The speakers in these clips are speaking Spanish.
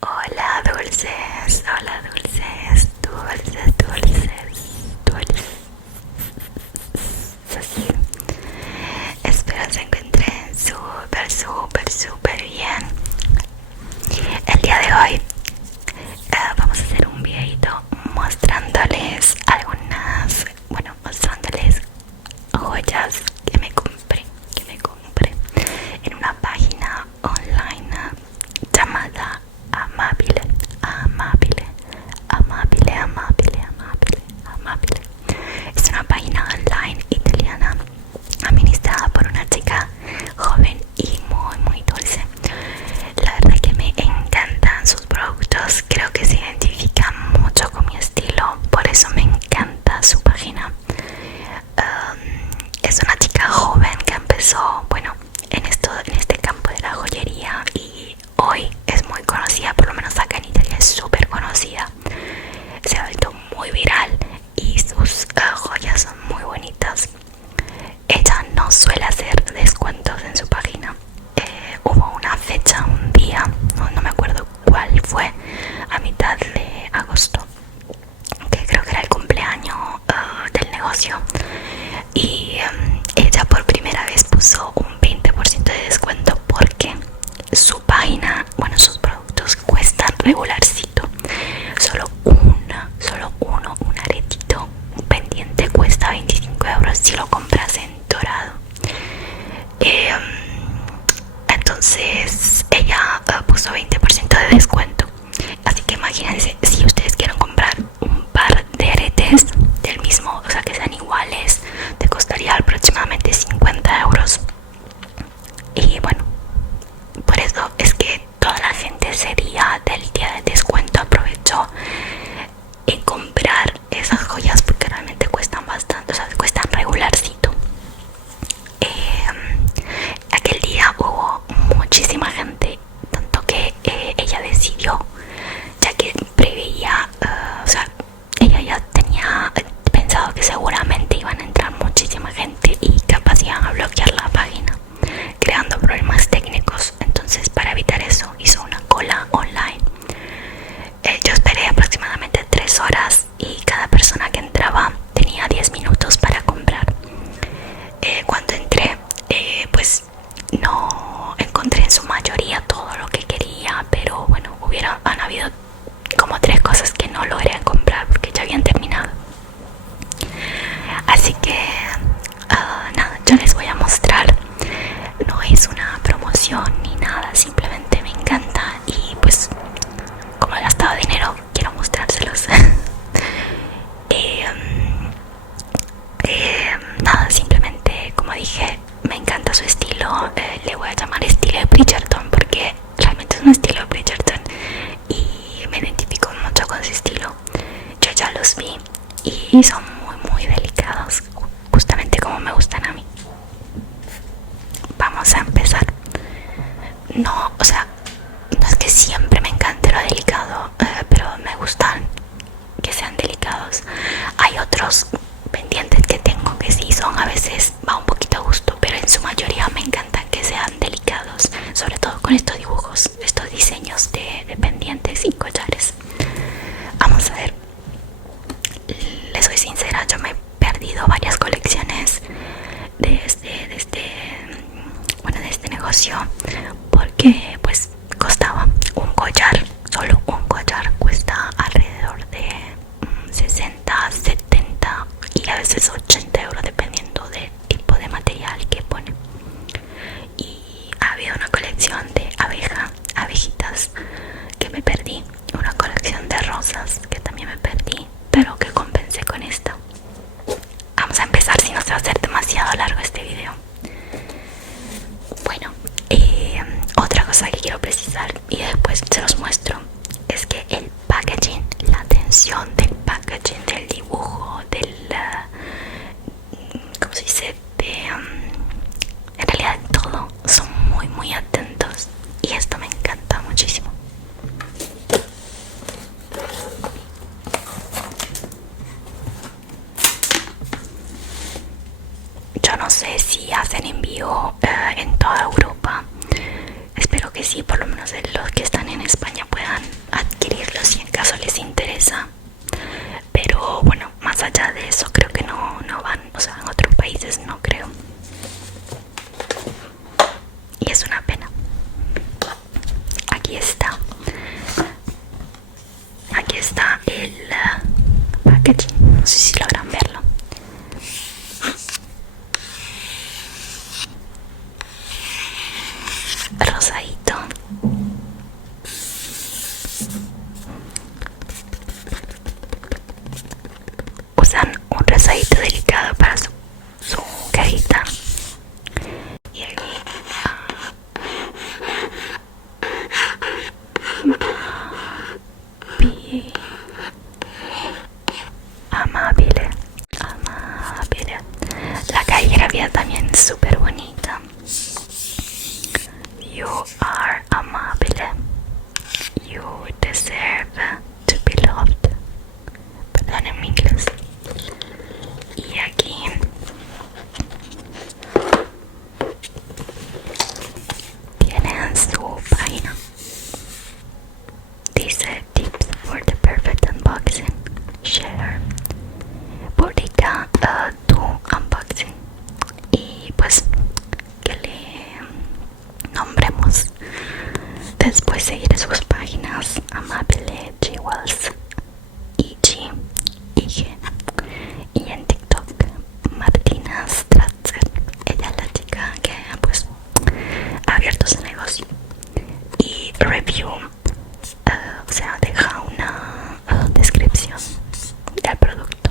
Hola dulces, hola dulces, dulces, dulces, dulces. Espero se encuentren súper, súper, súper bien. El día de hoy vamos a hacer un videito mostrándoles mostrándoles joyas que me compré en una página online llamada Amabile, Amabile, Amabile, Amabile, Amabile, Amabile. Es una página online italiana administrada por una chica joven y muy muy dulce. La verdad que me encantan sus productos, creo que se identifica mucho con mi estilo, por eso me encanta su página. Es una chica joven que empezó, bueno, en este campo de la joyería y hoy es muy conocida, por lo menos acá en Italia es súper conocida. Se ha vuelto muy viral y sus joyas son muy bonitas. Ella no suele hacer descuentos en su página. Hubo una fecha, un día, no me acuerdo cuál fue, a mitad de agosto, que creo que era el cumpleaños del negocio, y ella por primera vez puso un 20% de descuento porque su página, bueno, sus productos cuestan regularcito. Un aretito, un pendiente cuesta 25 euros si lo compras en dorado. Entonces ella puso 20% de descuento. Así que imagínense, si ustedes quieren comprar un par de aretes del mismo, o sea que sean iguales, te costaría aproximadamente 50 euros. Y bueno, por eso es que toda la gente ese día del día de descuento aprovechó en comprar esas joyas porque realmente cuestan bastante, o sea, cuestan regularcito. Aquel día hubo muchísima gente, tanto que ella decidió, ya que preveía, o sea, ella ya tenía pensado que seguramente iban a entrar muchísima gente y capaz iban a bloquear la página, creando problemas técnicos. Entonces, para evitar eso, hizo una cola online. Yo esperé aproximadamente 3 horas y cada persona que entraba tenía 10 minutos para comprar. Cuando entré, pues no encontré en su mayoría todo lo que quería, pero bueno, han habido como 3 cosas que no logré comprar porque ya habían terminado. Así que nada, yo les voy a mostrar. No es una promoción ni nada, simplemente me encanta y pues como he gastado dinero quiero mostrárselos. Nada, simplemente como dije, me encanta su estilo. Le voy a llamar estilo de Bridgerton porque realmente es un estilo de Bridgerton y me identifico mucho con su estilo. Yo ya los vi y son muy muy delicados, justamente como me gustan a mí. Vamos a empezar. No, o sea, no es que siempre me encante lo delicado, pero me gustan que sean delicados. Hay otros pendientes que tengo que sí son, a veces va un poquito a gusto, pero en su mayoría me encantan que sean delicados, sobre todo con estos dibujos, estos diseños de pendientes y collares. Vamos a ver. Les soy sincera, yo me he perdido varias colecciones de este negocio porque pues costaba un collar, solo un collar cuesta alrededor de 60, 70 y a veces 80 euros dependiendo del tipo de material que pone. Y había una colección de abejitas que me perdí, una colección de rosas que también me perdí, pero que compensé con esta. Vamos a empezar, si no se va a hacer demasiado largo este video. Bueno, otra cosa que quiero precisar y después se los muestro es que el packaging, la atención del packaging, del dibujo, ¿cómo se dice? En realidad todo, son muy muy atentos y esto me encanta muchísimo. Yo no sé si hacen envío en toda Europa. Espero que sí, por lo menos los que están en España puedan deserve to be loved. Perdón en mi inglés. Y aquí tienen su página. Dice tips for the perfect unboxing. Share. Publica tu unboxing. Y pues que le nombremos. Después seguir sus páginas Amabile Jewels IG, y en TikTok Martina Stratzer. Ella es la chica que pues ha abierto su negocio. Y review, o sea, deja una descripción del producto.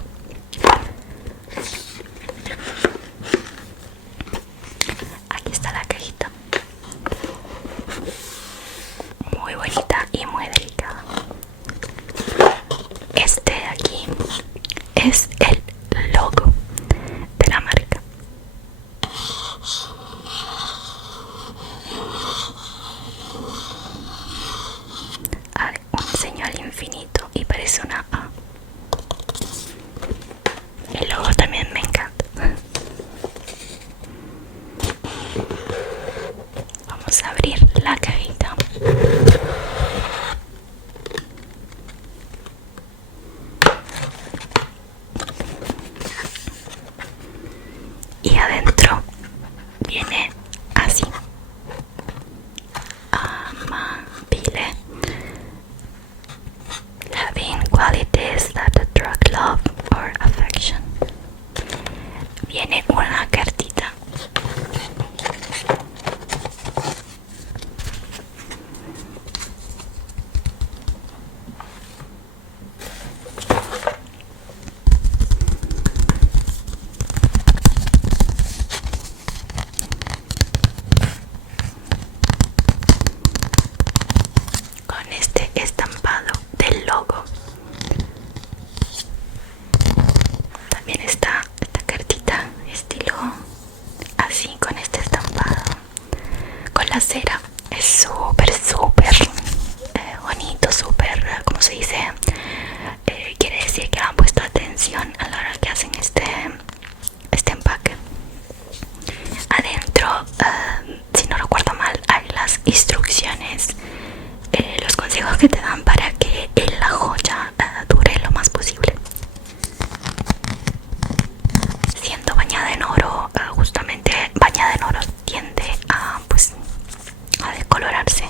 Aquí está la cajita, muy bonita y muy delicada. Este de aquí es el logo de la marca. Hay un señal infinito y parece una A. El logo también me encanta. Vamos a abrir la cajita. Y adentro viene así: Amabile, having qualities that attract love or affection. Viene una cartita. Con este estampado del logo. También está esta cartita estilo así, con este estampado, con la cera. Es súper bonito, súper, ¿cómo se dice? Quiere decir que han puesto atención a la hora que hacen este empaque. Adentro, si no recuerdo mal, hay las instrucciones, los consejos que te dan para que la joya dure lo más posible. Siendo bañada en oro, justamente bañada en oro tiende a pues a descolorarse.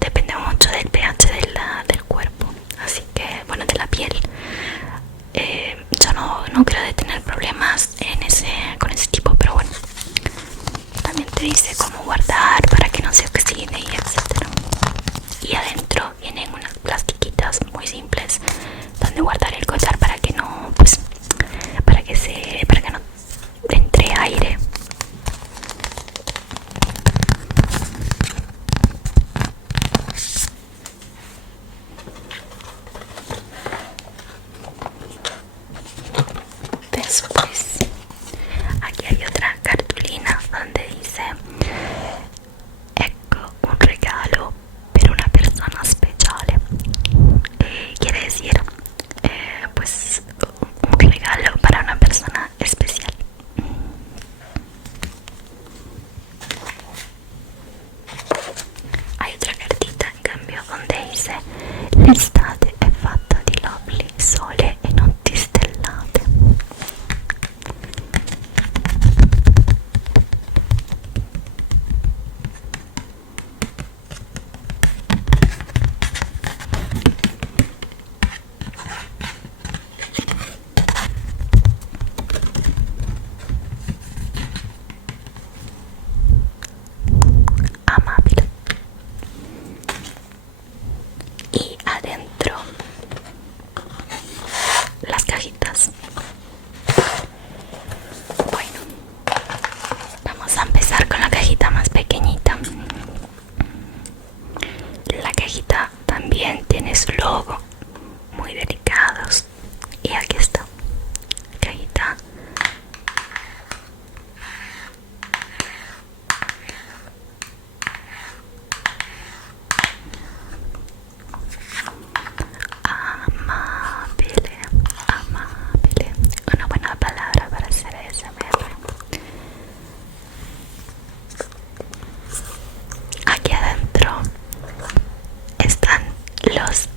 Depende mucho del pH del cuerpo, así que bueno, de la piel. Yo no creo de tener problemas con ese tipo, pero bueno, también te dice cómo guardar para que no se oxide y etcétera. Y adentro vienen unas plastiquitas muy simples donde guardar el collar para que no pues para que no entre aire. Después aquí hay otra cartulina donde dice: ecco un regalo per una persona speciale. Quiere decir pues un regalo para una persona especial. Hay otra cartita in cambio donde dice: l'estate è fatta di lovely sole e notti stellate. Amabile. Y adentro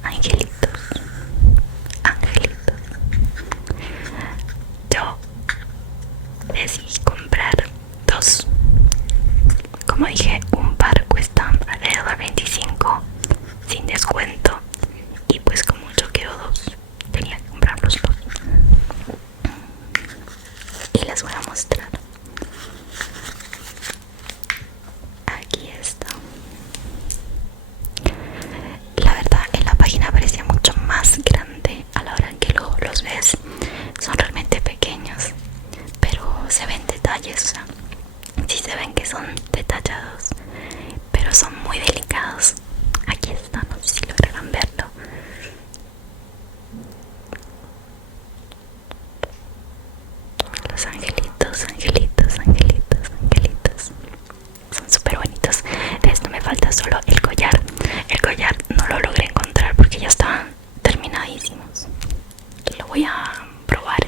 angelitos, angelitos. Yo decidí comprar dos. Como dije, un par cuesta alrededor de 25 sin descuento, y pues como yo quiero dos, tenía que comprar los dos. Y les voy a mostrar. Aquí está. La verdad, en la página parecía mucho más grande. A la hora en que los ves, son realmente pequeños, pero se ven detalles, o sea, sí se ven que son detallados, pero son muy delicados. Aquí está, no sé si lograrán verlo. Los angelitos, angelitos, angelitos, angelitos. Son súper bonitos. De esto me falta solo el collar. El collar no lo logré encontrar porque ya estaban terminadísimos. Lo voy a probar,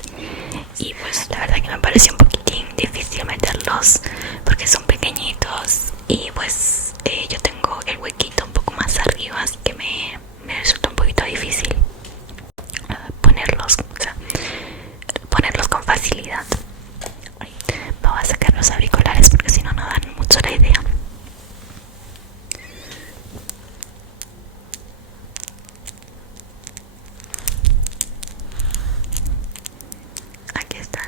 y pues la verdad que me pareció un poquitín difícil meterlos porque son pequeñitos, y pues yo tengo el huequito un poco más arriba, así que me resulta un poquito difícil ponerlos, o sea, ponerlos con facilidad. Me voy a sacar los auriculares porque si no, no dan mucho la idea. Aquí están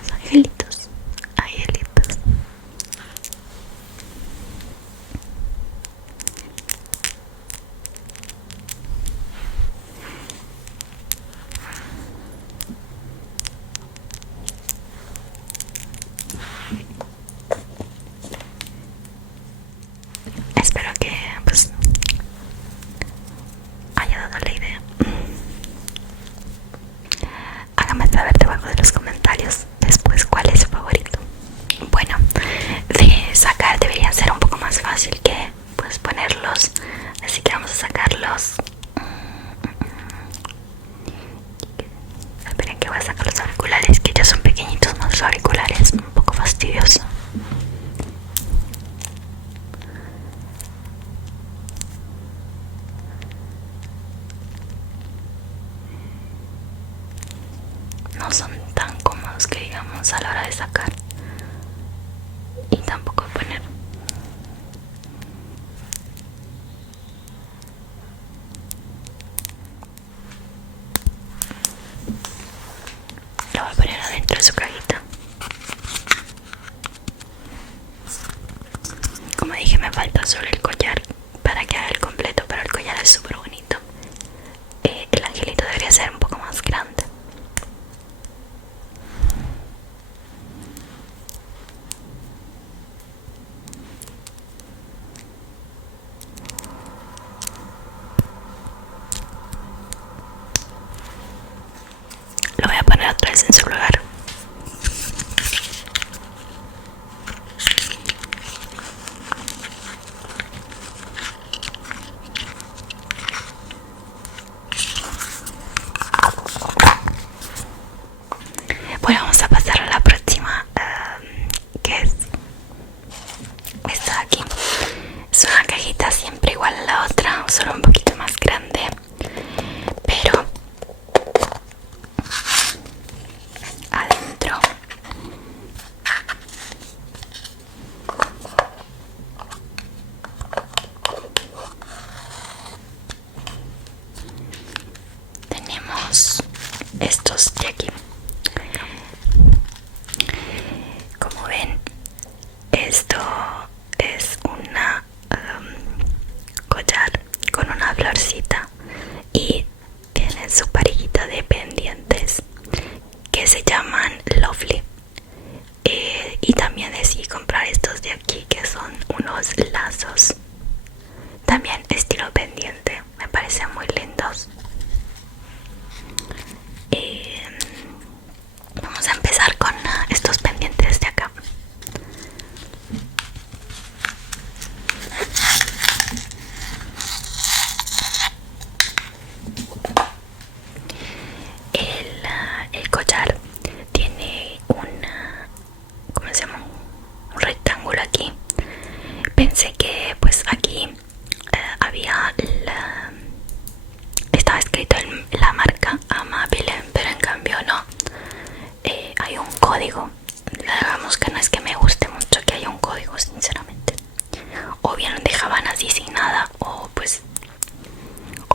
los angelitos, angelitos. Espero que pues haya dado la idea. Háganme saber debajo de los comentarios después cuál es su favorito. Bueno, de sacar debería ser un poco más fácil que pues ponerlos, así que vamos a sacarlos. Esperen que voy a sacar los auriculares, que ya son pequeñitos, ¿no? Los auriculares, un poco fastidioso. No son tan cómodos que digamos a la hora de sacar y tampoco de poner. Lo voy a poner adentro de su cajita. Como dije, me falta solo el collar para que haga el completo, pero el collar es súper bonito. El angelito debería ser un poco más grande. Lo voy a poner otra vez en su lugar. Bueno, vamos a pasar a la próxima, que es esta de aquí. Es una cajita siempre igual a la otra, solo un poquito más grande, pero adentro tenemos estos de aquí. Como ven, esto es una collar con una florcita y tiene su parejita de pendientes que se llaman Lovely. Y también decidí comprar estos de aquí, que son unos lazos, también estilo pendiente, me parecen muy lindos. Vamos a empezar con estos pendientes de acá. El collar tiene ¿cómo se llama? Un rectángulo aquí. Pensé que pues aquí había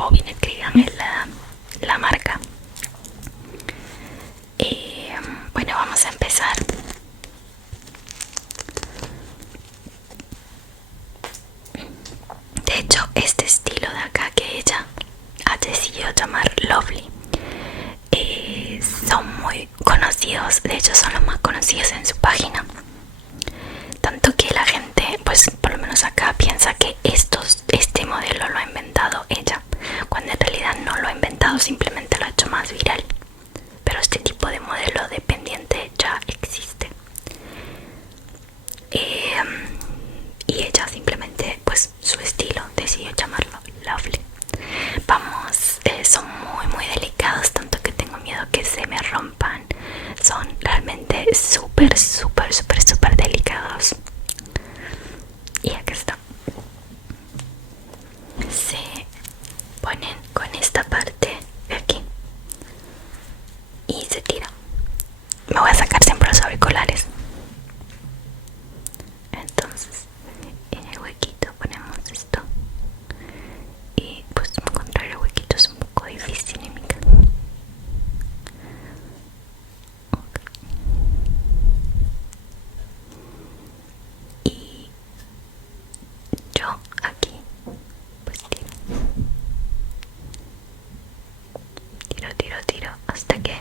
o bien escriban en la marca. Y bueno, vamos a empezar. De hecho, este estilo de acá que ella ha decidido llamar Lovely son muy conocidos, de hecho son los más conocidos en su página, tanto que la gente, pues por lo menos acá, piensa que este modelo lo ha inventado ella, cuando en realidad no lo ha inventado, simplemente lo ha hecho más viral. Pero este tipo de modelo de pendiente ya existe. Y ella simplemente, pues su estilo, decidió llamarlo Lovely. Vamos, son muy delicados, tanto que tengo miedo que se me rompan. Son realmente súper delicados. Y acá está. Se ponen con esta parte de aquí y se tira. Me voy a sacar siempre los auriculares. Entonces en el huequito ponemos esto. Y pues encontrar el huequito es un poco difícil en mi caso. Y yo aquí pues tiro hasta que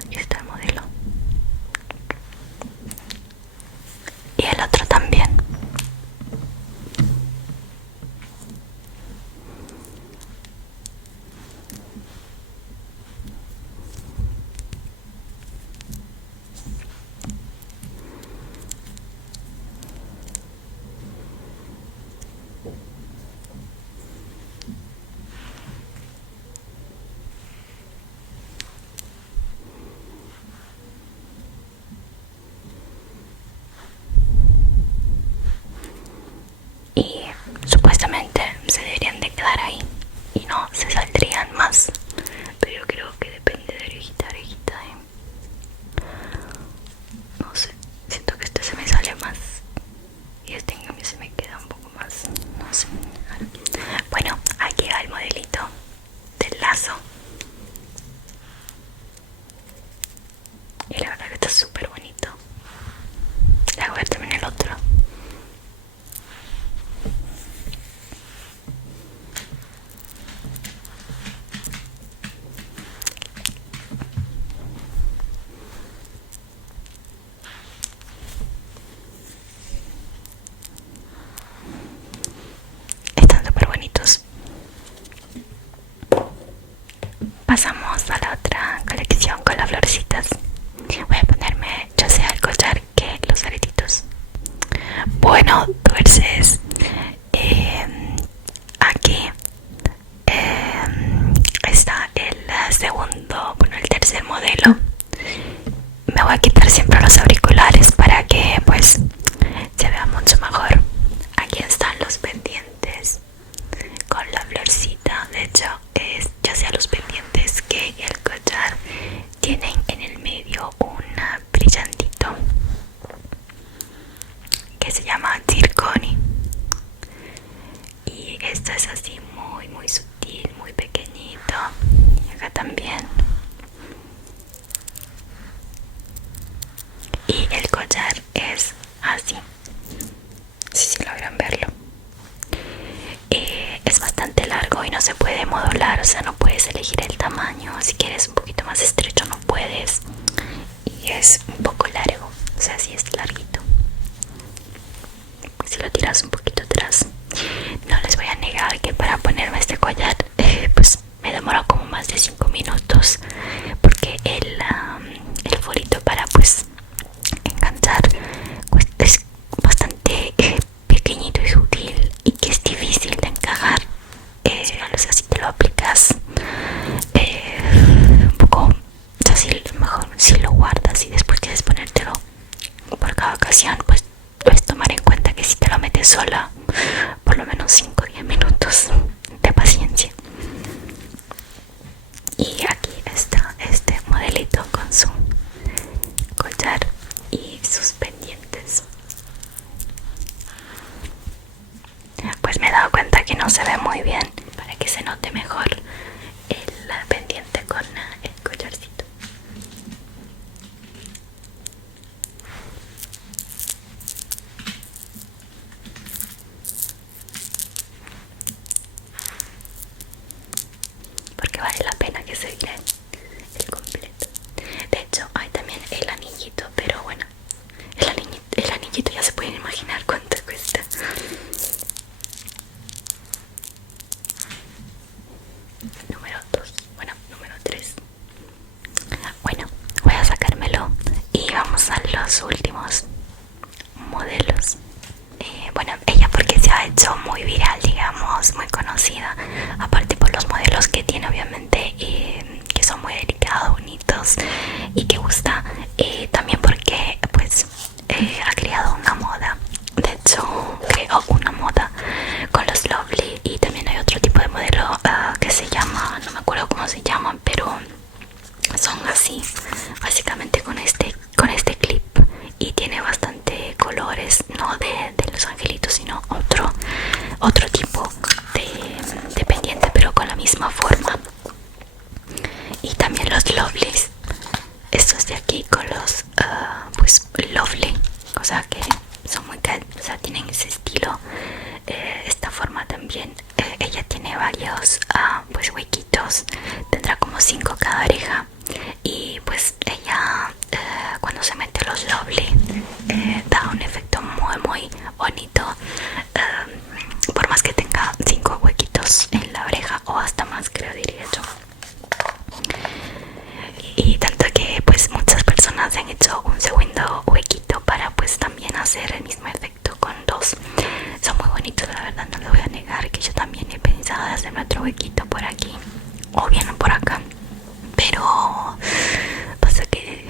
aquí está el modelo. Y el otro también. Y supuestamente se deberían de quedar ahí y no se saldrían más, pero creo que depende de orejita a orejita, no sé, siento que este se me sale más y este en cambio se me queda un poco más, no sé. Bueno, aquí va el modelito del lazo y la verdad que está súper bonito. Le voy a ver también el otro. Están súper bonitos. Pasamos a la otra colección con las florecitas. Voy a ponerme ya sea el collar que los aretitos. Bueno, dulces, aquí está el segundo, bueno, el tercer modelo. Me voy a quitar siempre los auriculares para que pues se vea mucho mejor. Aquí están los pendientes con la florcita. De hecho, ya sea los pendientes que el collar tienen en el medio un brillantito que se llama zirconi, y esto es así muy sutil, muy pequeñito, y acá también. Y el collar es así, si logran verlo. Es bastante largo y no se puede modular, o sea, no puedes elegir el tamaño. Si quieres un poquito más estrecho no puedes, y es un poco largo, o sea, sí es larguito. Si lo tiras un poquito atrás, no les voy a negar que para ponerme este collar pues me demoró como más de 5 minutos, porque el forito para pues enganchar pues, es bastante pequeñito y sutil, y que es difícil de encajar. No sé si te lo aplicas un poco, o sea, mejor si lo guardas y después quieres ponértelo por cada ocasión, pues puedes tomar en cuenta que si te lo metes sola por lo menos 5 o 10 minutos que no se ve muy bien, para que se note mejor el pendiente con el collarcito. Porque vale la pena que se vea el completo. De hecho hay también el anillito, pero bueno, el anillito ya se pueden imaginar cuánto cuesta. Número 2, bueno, número 3. Bueno, voy a sacármelo y vamos a los últimos modelos. Bueno, ella porque se ha hecho muy viral, digamos, muy conocida, aparte por los modelos que tiene, obviamente, que son muy delicados, bonitos y que gusta, también porque pues ha creado una moda. De hecho creó una moda con los Lovely, y también hay otro tipo de modelo que se llama, no me acuerdo cómo se llaman, pero son así, básicamente con este clip, y tiene bastante colores, no de los angelitos, sino otro tipo de pendiente, pero con la misma forma. Y también los Lovelies, estos de aquí con los pues Lovely, o sea que son muy, o sea, tienen ese estilo, esta forma también. Ella tiene varios pues huequitos, tendrá como 5 cada oreja, y pues ella cuando se mete los Lovely da un efecto muy bonito, por más que tenga 5 huequitos en la oreja, o hasta más, creo, diría yo. Y tanto que pues muchas personas han hecho un segundo huequito para pues también hacer el mismo efecto con 2. Son muy bonitos, la verdad, no lo voy a negar, que yo también he pensado en hacerme otro huequito por aquí o bien por acá, pero pasa que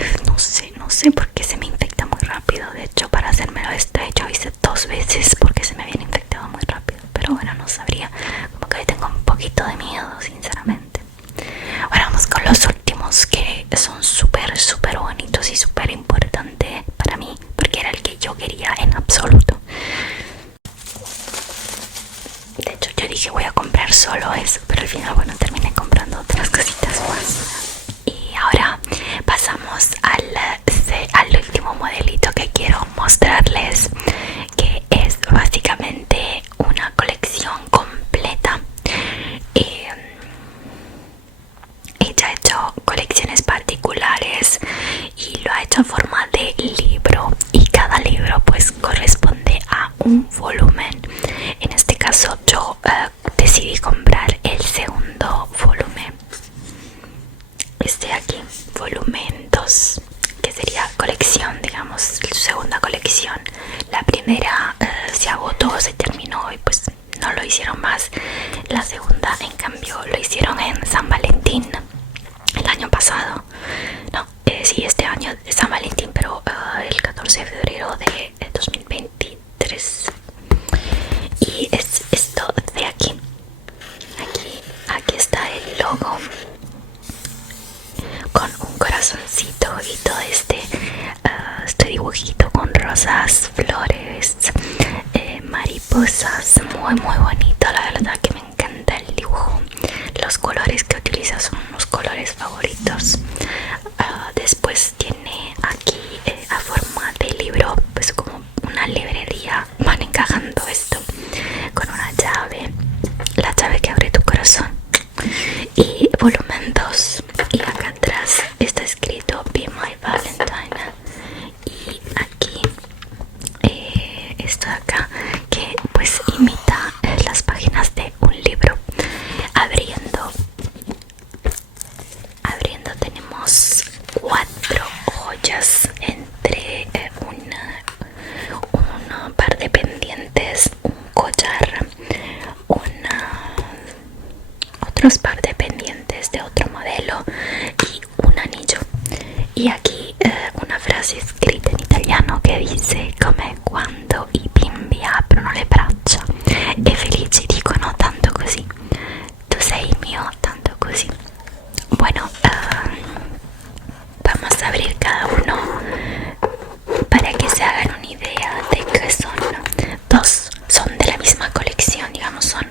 no sé por qué se me infecta muy rápido. De hecho, para hacérmelo yo hice 2 veces porque se me habían infectado muy rápido, pero bueno, no sabría, como que hoy tengo un poquito de miedo, sinceramente. Ahora vamos con los últimos, que son súper bonitos y súper importantes para mí, porque era el que yo quería en absoluto. De hecho yo dije voy a comprar solo eso, pero al final, bueno, terminé comprando otras cositas más. Y ahora pasamos al último modelito que quiero mostrarles, que es básicamente una colección completa. Ella ha hecho colecciones particulares y lo ha hecho en forma de libro, y cada libro pues corresponde a un volumen. En este caso yo decidí comprar el segundo volumen, este aquí, volumen 2, que sería colección, digamos, su segunda colección. La primera se agotó, se terminó y pues no lo hicieron más. La segunda, en cambio, lo hicieron en San Valentín el año pasado. No, sí, este año de San Valentín, pero el 14 de febrero de 2023. Y es esto de aquí. Aquí está el logo con un corazoncito y todo este dibujito con rosas, flores, mariposas, muy bonito. La verdad que me encanta el dibujo. Los colores que utiliza son unos colores favoritos. Después tiene aquí a forma de libro, pues como una librería, van encajando esto con una llave, la llave que abre tu corazón, y volumen 2. Y acá atrás está escrito Be My Valentine. Y aquí esto de acá, que pues imita las páginas de un libro. Abriendo tenemos 4 joyas, entre un par de pendientes, un collar, otros par de pendientes de otro modelo y un anillo. Y aquí una frase escrita en italiano che dice: come quando i bimbi aprono le braccia e felici dicono tanto così, tu sei mio tanto così. Bueno, vamos a abrir cada uno para que se hagan una idea de qué son. 2 son de la misma colección, digamos, son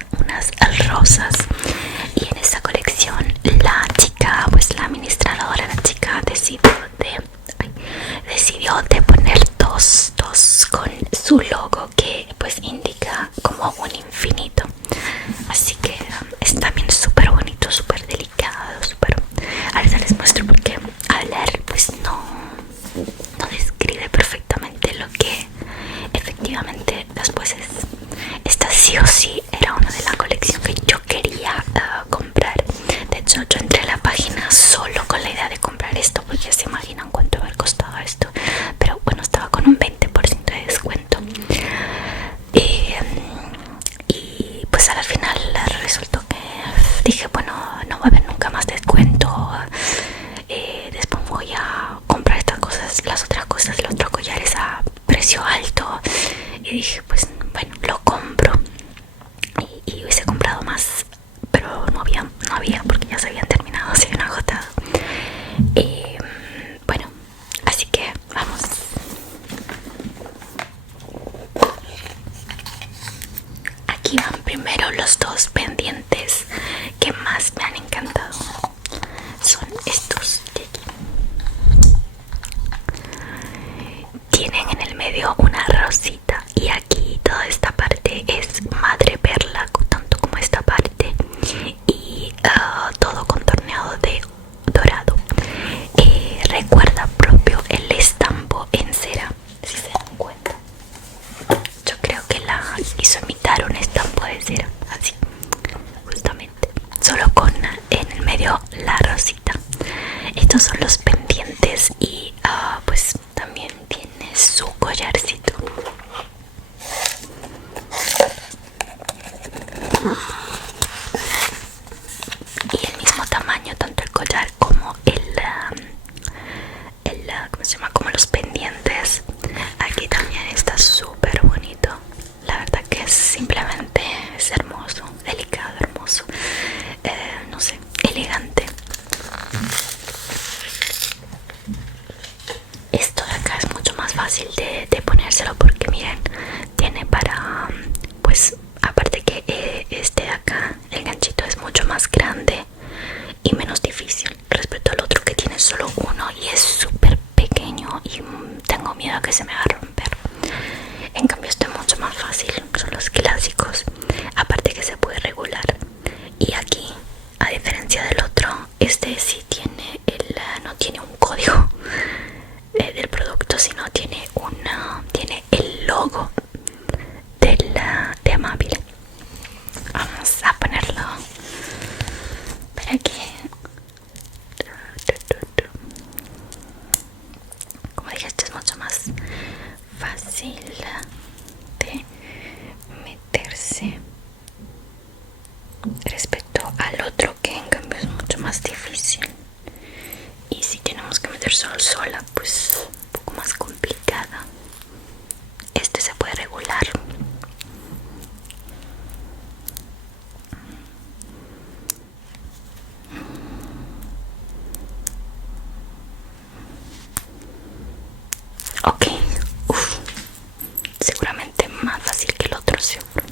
estos son los pendientes y pues también tiene su collarcito. Y el mismo tamaño, tanto el collar como ¿cómo se llama? Como los pendientes. Aquí también está súper bonito. La verdad que simplemente es hermoso, delicado, hermoso. No sé, elegante. Esto de acá es mucho más fácil de ponérselo porque miren, tiene para, pues aparte que este de acá, el ganchito es mucho más grande y menos difícil respecto al otro que tiene solo uno y es súper pequeño y tengo miedo a que se me va a romper. En cambio este es mucho más fácil, son los clásicos, aparte que se puede regular. Y aquí, a diferencia del otro, este sí tiene no tiene un código del producto, sino tiene tiene el logo de Amabile. Vamos a ponerlo para que, como dije, esto es mucho más fácil de meterse respecto al otro, que en cambio es mucho más difícil. Y si tenemos que meter solo sola, pues un poco más complicada. Este se puede regular. Ok, uf, seguramente más fácil que el otro, seguro.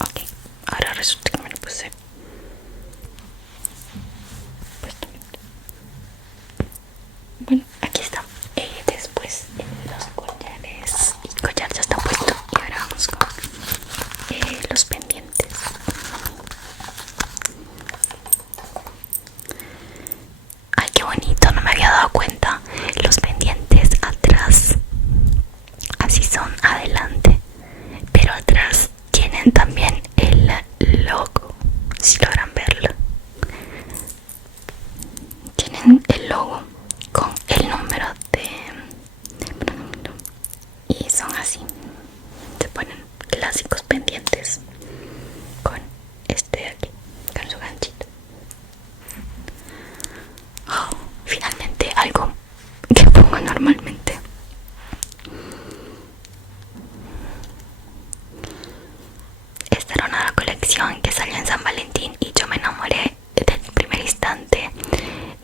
Ok, ahora resulta que me lo puse puestamente. Bueno, aquí está. Después los collares. El collar ya está puesto. Y ahora vamos con los pendientes. Ay, qué bonito, no me había dado cuenta. Los pendientes atrás así son adelante, pero atrás tienen también el logo, si logran verlo. Tienen el logo con el número de producto y son así. Se ponen clásicos pendientes con este de aquí, con su ganchito. Oh, finalmente algo que pongo normalmente. Esta era una colección que salió en San Valentín y yo me enamoré del primer instante.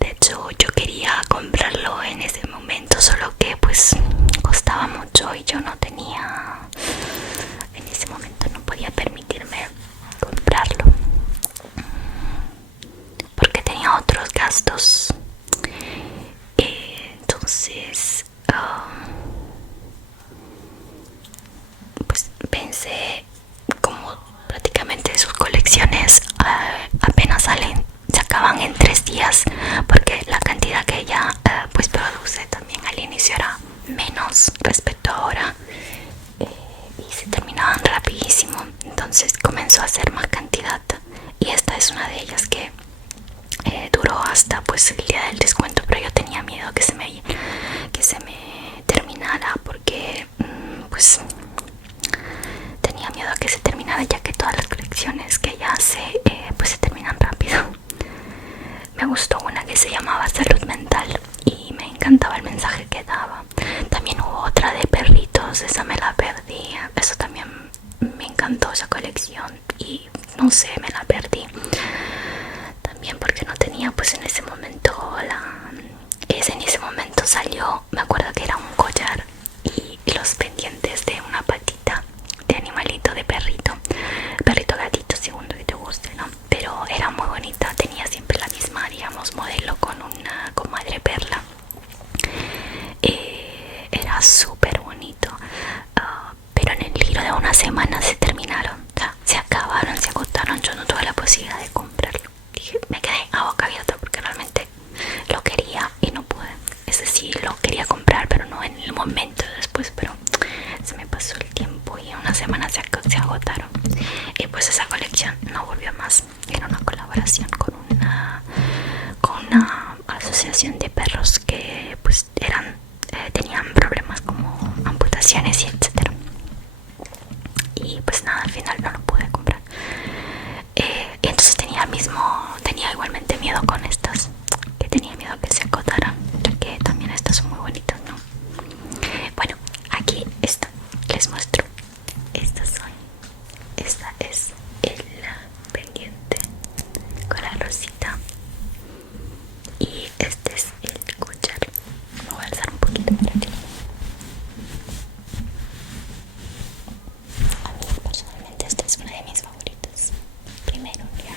De hecho, yo quería comprarlo en ese momento, solo que pues costaba mucho y yo no tenía, en ese momento no podía permitirme comprarlo porque tenía otros gastos. Entonces pues pensé, como prácticamente sus colecciones apenas salen, se acaban en 3 días, porque la cantidad que ella pues produce también al inicio era menos respecto a ahora, y se terminaban rapidísimo. Entonces comenzó a hacer más cantidad y esta es una de ellas que duró hasta pues el día del descuento, pero yo tenía miedo que se me terminara porque pues tenía miedo a que se terminara, ya que todas las colecciones que ella hace pues se terminan rápido. Me gustó una que se llamaba Salud Mental y me encantaba el mensaje que daba. También hubo otra de perritos, esa me la perdí. Eso también me encantó, esa colección, y no sé, me la perdí también porque no tenía pues en ese momento en ese momento salió, me acuerdo que era un collar y los pendientes de una patita de animalito, de perrito, gatito, segundo que te guste, ¿no? Pero era muy bonita, tenía siempre la misma, digamos, modelo con una comadre perla. Era súper bonito, pero en el giro de una semana se terminaron, o sea, se acabaron, se agotaron. Yo no tuve la posibilidad de comprarlo. Dije, me quedé a boca abierta porque realmente lo quería y no pude. Es decir, lo quería comprar, pero no en el momento después, pero se me pasó el tiempo y en una semana se agotaron. Y pues esa colección no volvió más. Era una colaboración es el pendiente con la rosita y este es el collar. Me voy a alzar un poquito para ti. A mí personalmente esta es una de mis favoritas. Primero, ya.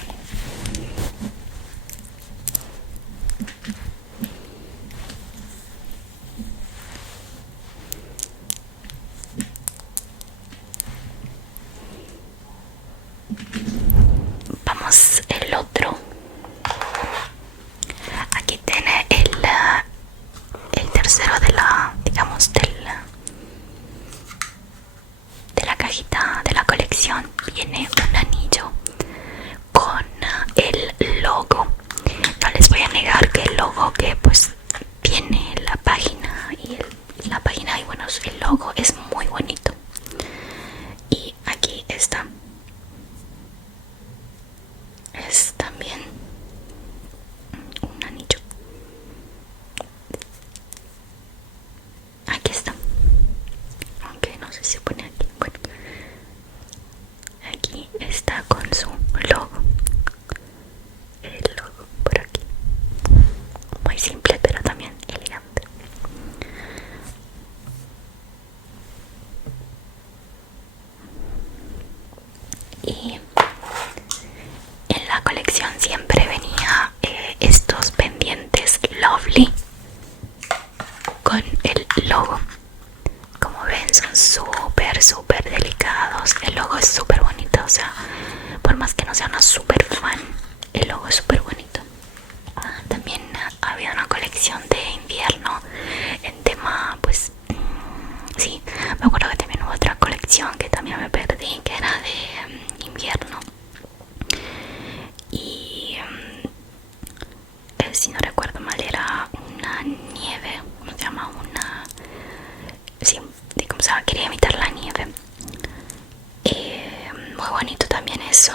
Vamos el otro. Aquí tiene el tercero de la, digamos, de la cajita de la colección. Viene un anillo con el logo. No les voy a negar que el logo que pues viene la página la página y bueno, el logo es muy bonito. Y aquí está. Es también un anillo. Aquí está. Aunque no sé si se pone aquí. Bueno, aquí está con su logo. El logo por aquí. Muy simple pero también elegante. Y en la colección siempre venía estos pendientes Lovely con el logo. Como ven, son súper delicados. El logo es súper bonito, o sea, por más que no sea una súper fan, el logo es súper bonito. También había una colección de invierno en tema, pues, sí, me acuerdo que también hubo otra colección que también me perdí, que era de invierno. Y si no recuerdo mal, era una nieve, ¿cómo se llama? Una... sí, como se llama, quería imitar la nieve. Muy bonito también eso.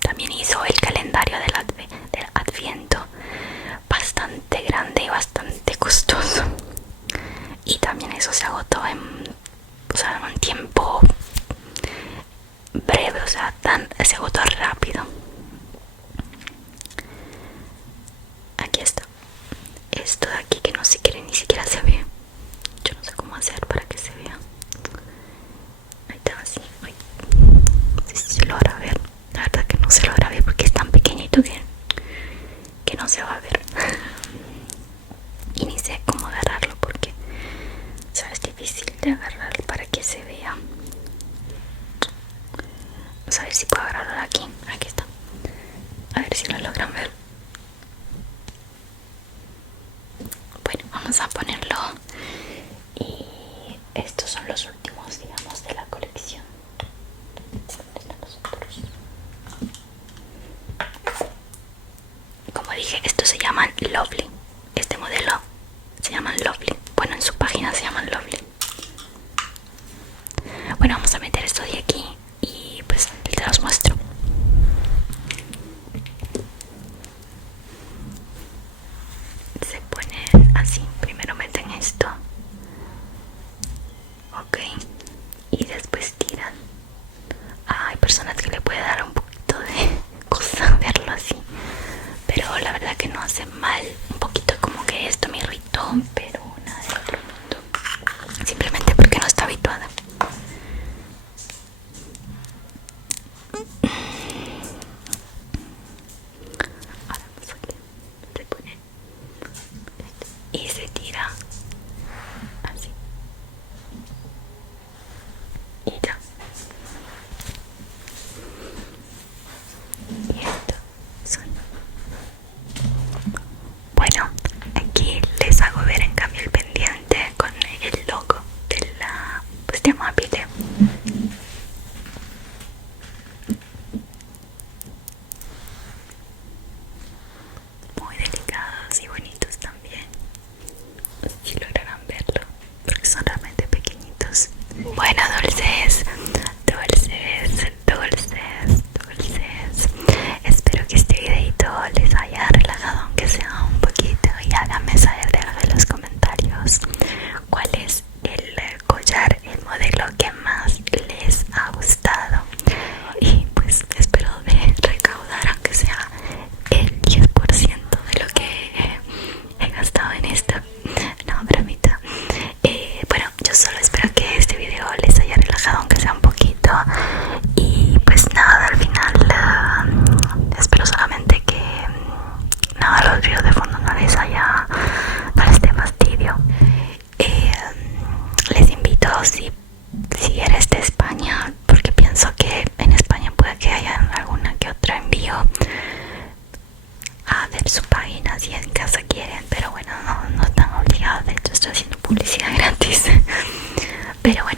También hizo el calendario del Adviento, bastante grande y bastante costoso. Y también eso se agotó en, o sea, en un tiempo breve, o sea, se agotó rápido. Aquí está. Esto de aquí que no se quiere, ni siquiera se ve. Yo no sé cómo hacer para que se vea. Ahí está, así. Ay. No sé si se logra ver. La verdad que no se logra ver porque es tan pequeñito que no se va a ver. Y ni sé cómo agarrarlo porque, o sea, es difícil de agarrar para que se vea. Vamos a ver si puedo agarrarlo de aquí. Aquí está. A ver si lo logran ver. Bueno, vamos a ponerlo. Y estos son los últimos, digamos, de la colección. ¿Dónde están los otros? Como dije, estos se llaman Lovely. Este modelo se llaman Lovely. Bueno, en su página se llaman Lovely. Bueno, vamos a meter esto de aquí y pues te los muestro. Se ponen así. Primero meten esto. Ok. Y después tiran. Hay personas que le puede dar un poquito de cosa verlo así, pero la verdad que no hace mal. Un poquito como que esto me irritó, pero nada del otro mundo, simplemente porque no está habituada. Ahora vamos aquí. Se pone y se tira así y ya. Pero bueno,